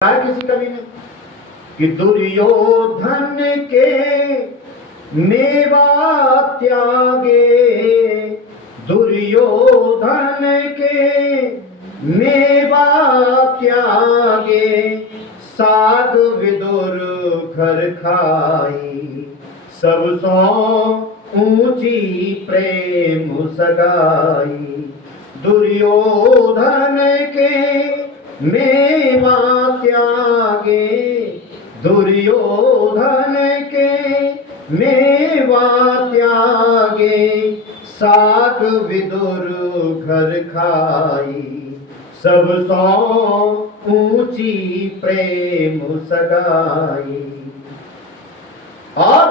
किसी कवि ने कि दुर्योधन के मेवा त्यागे, दुर्योधन के मेवा त्यागे, साग विदुर घर खाई, सब सो ऊंची प्रेम सगाई। दुर्योधन के मेवा त्यागे, दुर्योधन के मेवा त्यागे, साग विदुर घर खाई, सब सौ ऊंची प्रेम सगाई। और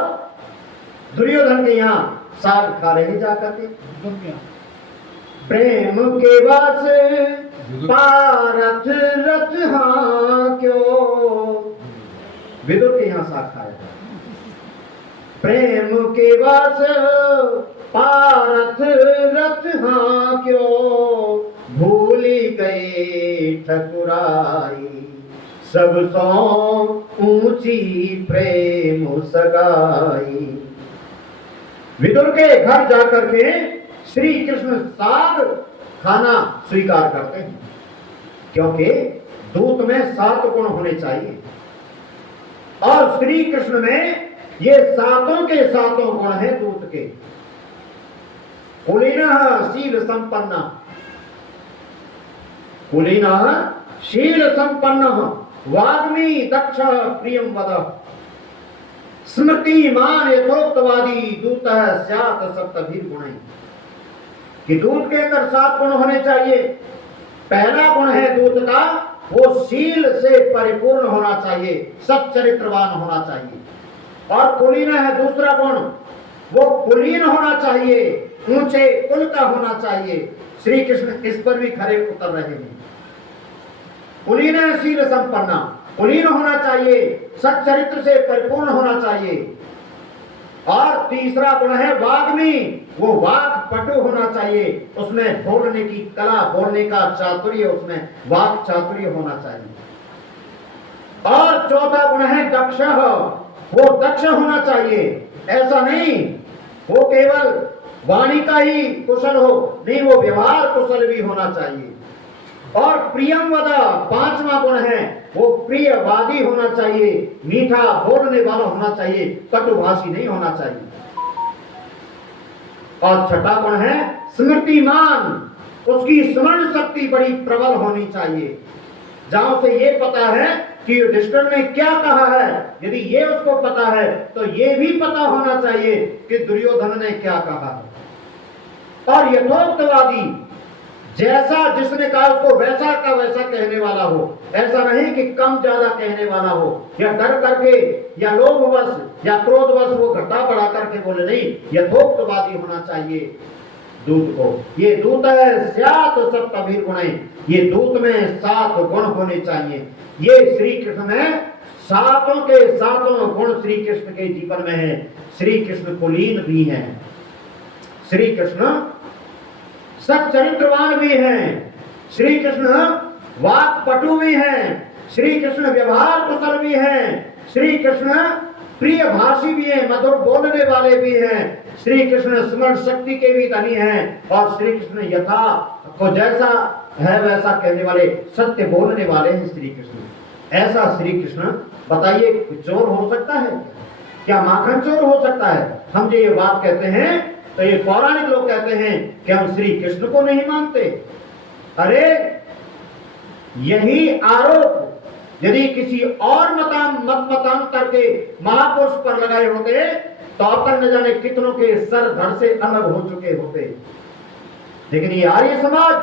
दुर्योधन के यहाँ साग खा रहे जाकर के, प्रेम के वास पारथ रथ हाँ क्यों, विदुर के यहाँ साग खाया। प्रेम के वास पारथ रथ हाँ क्यों, भूली गए ठकुराई, सब सौ ऊंची प्रेम सगाई। विदुर के घर जाकर के श्री कृष्ण साग खाना स्वीकार करते हैं, क्योंकि दूत में 7 गुण होने चाहिए और श्री कृष्ण में ये 7 के 7 गुण हैं दूत के। कुलीनः शील संपन्न, कुलीनः शील संपन्न, वाग्मी दक्ष प्रियम वद, स्मृतिमान यथोक्तवादी दूतः स्यात् सप्तभिः गुणैः। कि दूत के अंदर 7 गुण होने चाहिए। पहला गुण है दूत का, वो शील से परिपूर्ण होना चाहिए, सच्चरित्रवान होना चाहिए। और कुलीन है दूसरा गुण, वो कुलीन होना चाहिए, ऊंचे कुल का होना चाहिए। श्री कृष्ण इस पर भी खरे उतर रहे हैं। कुलीन है शील संपन्ना, कुलीन होना चाहिए, सच्चरित्र से परिपूर्ण होना चाहिए। और तीसरा गुण है वाग्मी, वो वाक पटु होना चाहिए, उसमें बोलने की कला, बोलने का चातुर्य, उसमें वाक चातुर्य होना चाहिए। और चौथा गुण है दक्ष, वो दक्ष होना चाहिए। ऐसा नहीं वो केवल वाणी का ही कुशल हो, नहीं, वो व्यवहार कुशल भी होना चाहिए। और प्रियम वद, 5वां गुण है, वो प्रियवादी होना चाहिए, मीठा बोलने वाला होना चाहिए, कटुभाषी नहीं होना चाहिए। और छठा गुण है स्मृतिमान, उसकी स्मरण शक्ति बड़ी प्रबल होनी चाहिए, जहां से ये पता है कि युधिष्ठिर ने क्या कहा है, यदि ये उसको पता है तो ये भी पता होना चाहिए कि दुर्योधन ने क्या कहा है। और यथोक्तवादी, जैसा जिसने कहा उसको वैसा का वैसा कहने वाला हो, ऐसा नहीं कि कम ज्यादा कहने वाला हो, या डर करके या लोभवश या क्रोधवश वो घटा बढ़ा करके बोले, नहीं, यथोक्तवादी होना चाहिए दूत को। ये दूत है स्यात् सप्तभिः गुणैः, ये दूत में 7 गुण होने चाहिए। ये श्री कृष्ण में 7 के 7 गुण श्री कृष्ण के जीवन में है। श्री कृष्ण कुलीन भी हैं, श्री कृष्ण सच्चरित्रवान भी हैं, श्री कृष्ण वाक पटु भी हैं, श्री कृष्ण व्यवहार कुशल भी हैं, श्री कृष्ण प्रिय भाषी भी हैं, मधुर बोलने वाले भी हैं, श्री कृष्ण स्मरण शक्ति के भी धनी हैं, और श्री कृष्ण यथा को जैसा है वैसा कहने वाले, सत्य बोलने वाले हैं श्री कृष्ण। ऐसा श्री कृष्ण, बताइए चोर हो सकता है क्या? माखन चोर हो सकता है? हम जो ये बात कहते हैं तो ये पौराणिक लोग कहते हैं कि हम श्री कृष्ण को नहीं मानते। अरे यही आरोप यदि किसी और मतांतर के महापुरुष पर लगाए होते तो अपन न जाने कितनों के सर धड़ से अलग हो चुके होते। लेकिन ये आर्य समाज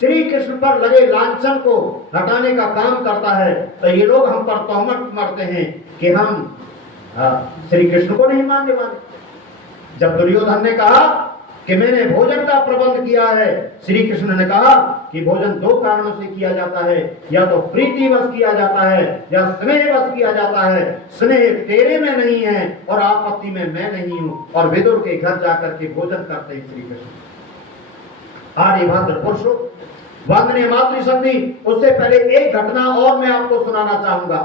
श्री कृष्ण पर लगे लांछन को हटाने का काम करता है, तो ये लोग हम पर तोहमत मारते हैं कि हम श्री कृष्ण को नहीं मानने वाले। जब दुर्योधन ने कहा कि मैंने भोजन का प्रबंध किया है, श्री कृष्ण ने कहा कि भोजन 2 कारणों से किया जाता है, या तो प्रीतिवश किया जाता है या स्नेहवश किया जाता है। स्नेह तेरे में नहीं है और आपत्ति में मैं नहीं हूं। और विदुर के घर जाकर के भोजन करते हैं श्री कृष्ण। आर्यभद्र पुरुषों, वंदनीय मातृ संधि, उससे पहले एक घटना और मैं आपको सुनाना चाहूंगा।